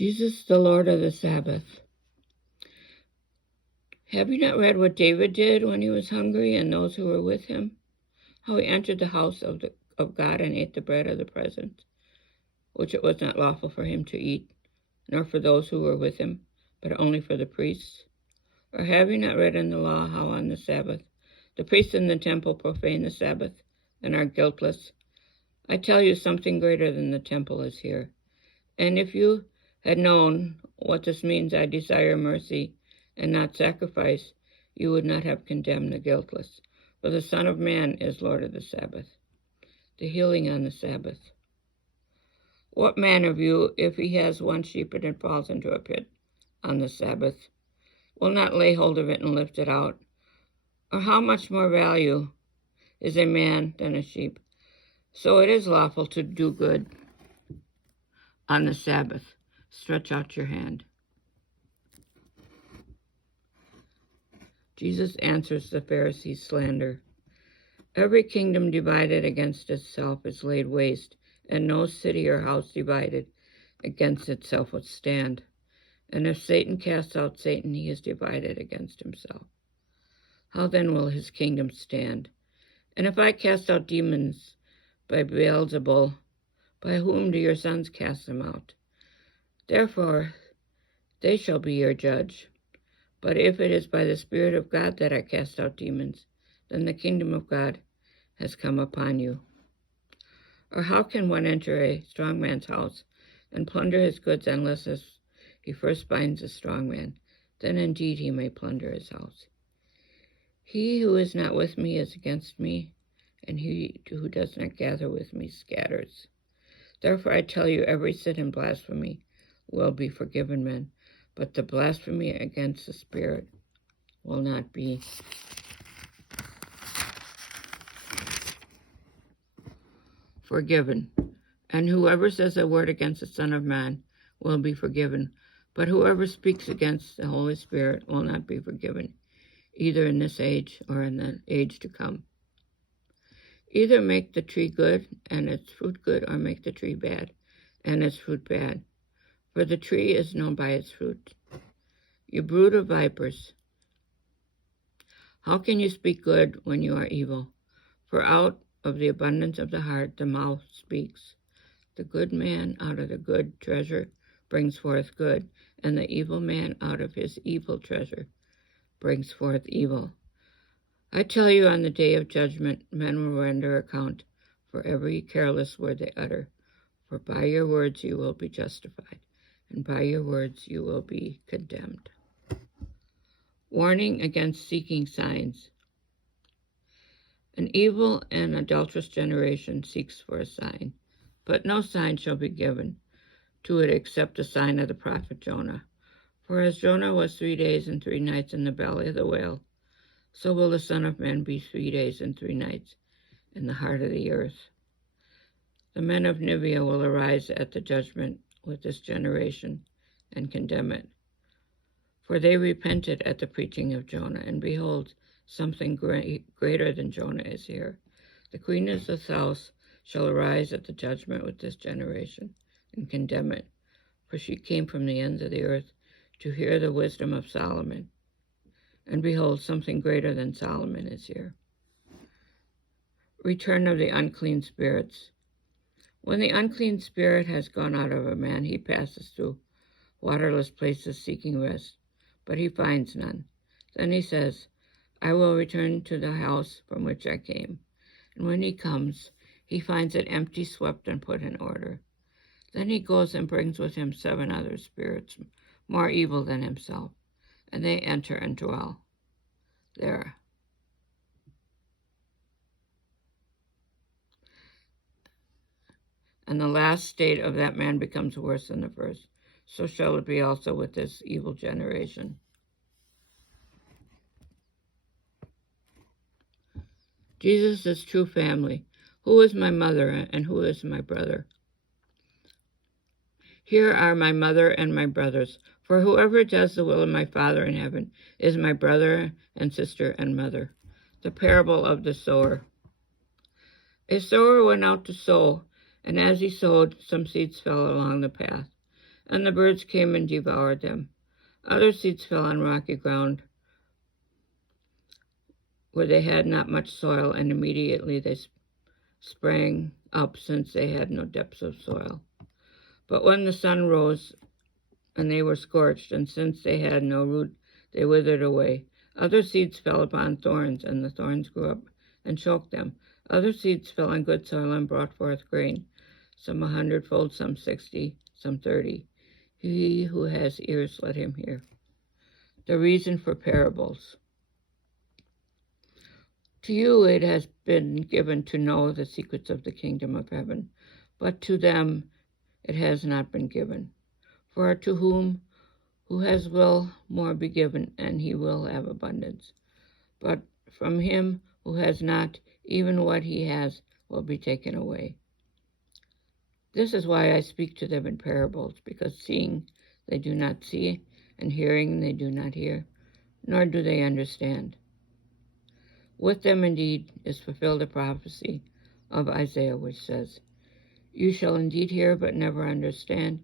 Jesus, the Lord of the Sabbath. Have you not read what David did when he was hungry and those who were with him? How he entered the house of God and ate the bread of the presence, which it was not lawful for him to eat, nor for those who were with him, but only for the priests? Or have you not read in the law how on the Sabbath the priests in the temple profane the Sabbath and are guiltless? I tell you, something greater than the temple is here. And if you had known what this means, I desire mercy and not sacrifice, you would not have condemned the guiltless. For the Son of Man is Lord of the Sabbath. The healing on the Sabbath. What man of you, if he has one sheep and it falls into a pit on the Sabbath, will not lay hold of it and lift it out? Or how much more value is a man than a sheep? So it is lawful to do good on the Sabbath. Stretch out your hand. Jesus answers the Pharisees' slander. Every kingdom divided against itself is laid waste, and no city or house divided against itself would stand. And if Satan casts out Satan, he is divided against himself. How then will his kingdom stand? And if I cast out demons by Beelzebul, by whom do your sons cast them out? Therefore they shall be your judge. But if it is by the Spirit of God that I cast out demons, then the kingdom of God has come upon you. Or how can one enter a strong man's house and plunder his goods unless he first binds the strong man? Then indeed he may plunder his house. He who is not with me is against me, and he who does not gather with me scatters. Therefore I tell you, every sin and blasphemy will be forgiven men, but the blasphemy against the Spirit will not be. Forgiven. And whoever says a word against the Son of Man will be forgiven, but whoever speaks against the Holy Spirit will not be forgiven, either in this age or in the age to come. Either make the tree good and its fruit good, or make the tree bad and its fruit bad. For the tree is known by its fruit. You brood of vipers, how can you speak good when you are evil? For out of the abundance of the heart the mouth speaks. The good man out of the good treasure brings forth good, and the evil man out of his evil treasure brings forth evil. I tell you, on the day of judgment, men will render account for every careless word they utter. For by your words you will be justified, and by your words you will be condemned. Warning against seeking signs. An evil and adulterous generation seeks for a sign, but no sign shall be given to it except the sign of the prophet Jonah. For as Jonah was 3 days and 3 nights in the belly of the whale, so will the Son of Man be 3 days and 3 nights in the heart of the earth. The men of Nineveh will arise at the judgment with this generation and condemn it. For they repented at the preaching of Jonah, and behold, something greater than Jonah is here. The queen of the south shall arise at the judgment with this generation and condemn it, for she came from the ends of the earth to hear the wisdom of Solomon. And behold, something greater than Solomon is here. Return of the unclean spirits. When the unclean spirit has gone out of a man, he passes through waterless places seeking rest, but he finds none. Then he says, I will return to the house from which I came. And when he comes, he finds it empty, swept, and put in order. Then he goes and brings with him 7 other spirits, more evil than himself, and they enter and dwell there. And the last state of that man becomes worse than the first. So shall it be also with this evil generation. Jesus' true family. Who is my mother and who is my brother? Here are my mother and my brothers. For whoever does the will of my Father in heaven is my brother and sister and mother. The parable of the sower. A sower went out to sow, and as he sowed, some seeds fell along the path, and the birds came and devoured them. Other seeds fell on rocky ground, where they had not much soil, and immediately they sprang up, since they had no depths of soil. But when the sun rose, and they were scorched, and since they had no root, they withered away. Other seeds fell upon thorns, and the thorns grew up and choked them. Other seeds fell on good soil and brought forth grain, some 100-fold, some 60, some 30. He who has ears, let him hear. The reason for parables. To you it has been given to know the secrets of the kingdom of heaven, but to them it has not been given. For to who has will more be given, and he will have abundance. But from him who has not, even what he has will be taken away. This is why I speak to them in parables, because seeing they do not see, and hearing they do not hear, nor do they understand. With them indeed is fulfilled the prophecy of Isaiah, which says, You shall indeed hear, but never understand.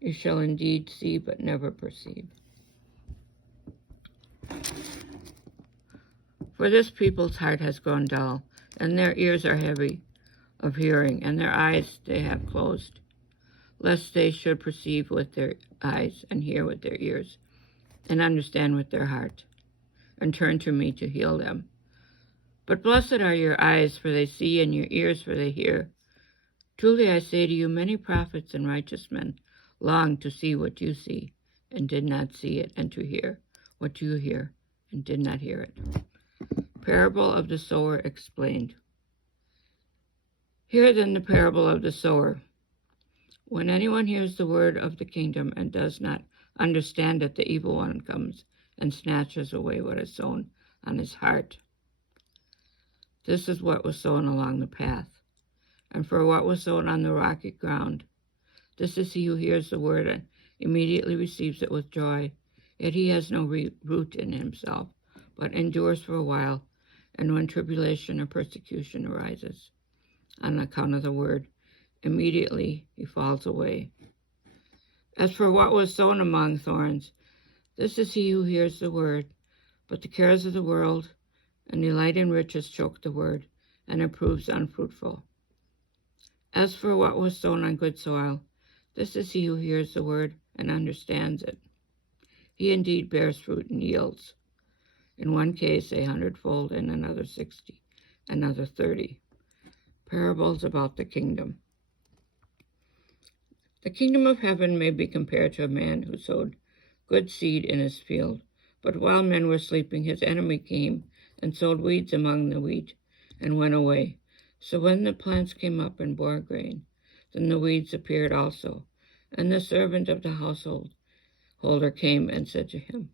You shall indeed see, but never perceive. For this people's heart has grown dull, and their ears are heavy of hearing, and their eyes they have closed, lest they should perceive with their eyes, and hear with their ears, and understand with their heart, and turn to me to heal them. But blessed are your eyes, for they see, and your ears, for they hear. Truly I say to you, many prophets and righteous men longed to see what you see, and did not see it, and to hear what you hear, and did not hear it. Parable of the sower explained. Hear then the parable of the sower. When anyone hears the word of the kingdom and does not understand it, the evil one comes and snatches away what is sown on his heart. This is what was sown along the path. And for what was sown on the rocky ground, this is he who hears the word and immediately receives it with joy. Yet he has no root in himself, but endures for a while. And when tribulation or persecution arises on account of the word, immediately he falls away. As for what was sown among thorns, this is he who hears the word, but the cares of the world and delight in riches choke the word, and it proves unfruitful. As for what was sown on good soil, this is he who hears the word and understands it. He indeed bears fruit and yields, in one case 100-fold, in another 60, another 30. Parables about the kingdom. The kingdom of heaven may be compared to a man who sowed good seed in his field. But while men were sleeping, his enemy came and sowed weeds among the wheat and went away. So when the plants came up and bore grain, then the weeds appeared also. And the servant of the householder came and said to him,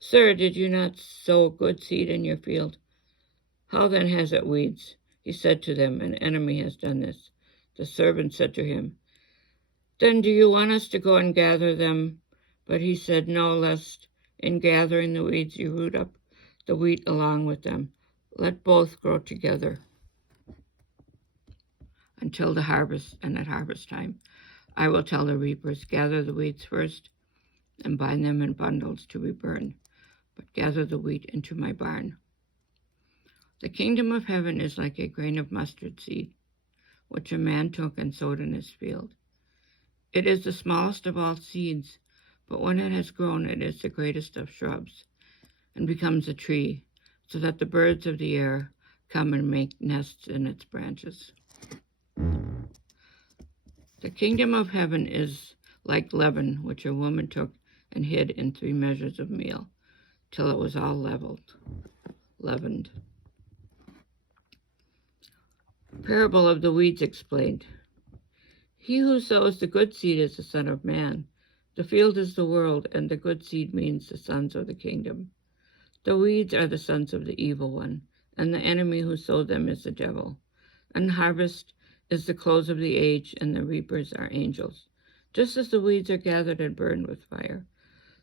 Sir, did you not sow good seed in your field? How then has it weeds? He said to them, An enemy has done this. The servant said to him, Then do you want us to go and gather them? But he said, No, lest in gathering the weeds you root up the wheat along with them. Let both grow together until the harvest, and at harvest time I will tell the reapers, Gather the weeds first and bind them in bundles to be burned, but gather the wheat into my barn. The kingdom of heaven is like a grain of mustard seed, which a man took and sowed in his field. It is the smallest of all seeds, but when it has grown, it is the greatest of shrubs, and becomes a tree, so that the birds of the air come and make nests in its branches. The kingdom of heaven is like leaven, which a woman took and hid in 3 measures of meal, till it was all leavened. Parable of the weeds explained. He who sows the good seed is the Son of Man. The field is the world, and the good seed means the sons of the kingdom. The weeds are the sons of the evil one, and the enemy who sowed them is the devil. And harvest is the close of the age, and the reapers are angels. Just as the weeds are gathered and burned with fire,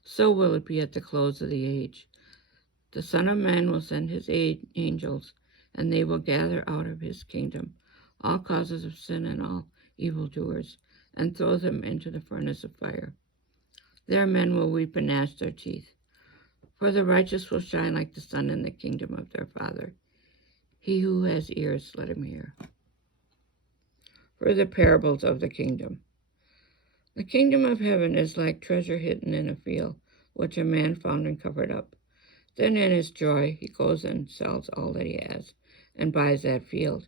so will it be at the close of the age. The Son of Man will send his angels, and they will gather out of his kingdom all causes of sin and all evildoers, and throw them into the furnace of fire. There men will weep and gnash their teeth. For the righteous will shine like the sun in the kingdom of their Father. He who has ears, let him hear. For the parables of the kingdom. The kingdom of heaven is like treasure hidden in a field, which a man found and covered up. Then in his joy he goes and sells all that he has and buys that field.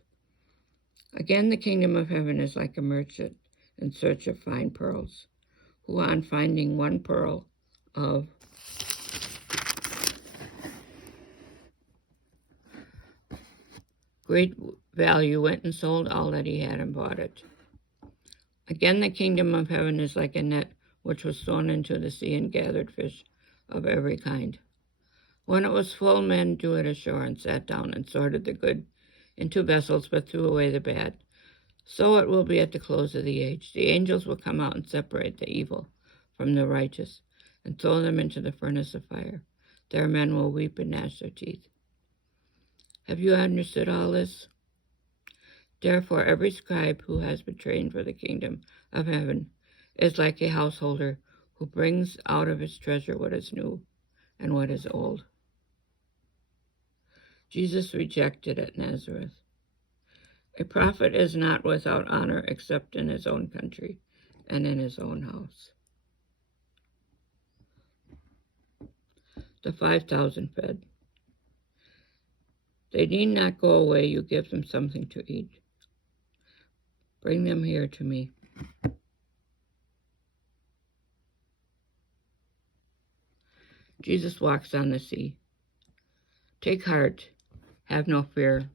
Again, the kingdom of heaven is like a merchant in search of fine pearls, who on finding one pearl of great value went and sold all that he had and bought it. Again, the kingdom of heaven is like a net which was thrown into the sea and gathered fish of every kind. When it was full, men drew it ashore and sat down and sorted the good into vessels, but threw away the bad. So it will be at the close of the age. The angels will come out and separate the evil from the righteous and throw them into the furnace of fire. There men will weep and gnash their teeth. Have you understood all this? Therefore, every scribe who has been trained for the kingdom of heaven is like a householder who brings out of his treasure what is new and what is old. Jesus rejected at Nazareth. A prophet is not without honor except in his own country and in his own house. The 5,000 fed. They need not go away. You give them something to eat. Bring them here to me. Jesus walks on the sea. Take heart. Have no fear.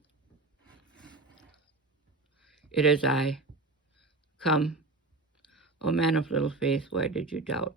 It is I. Come, O man of little faith, why did you doubt?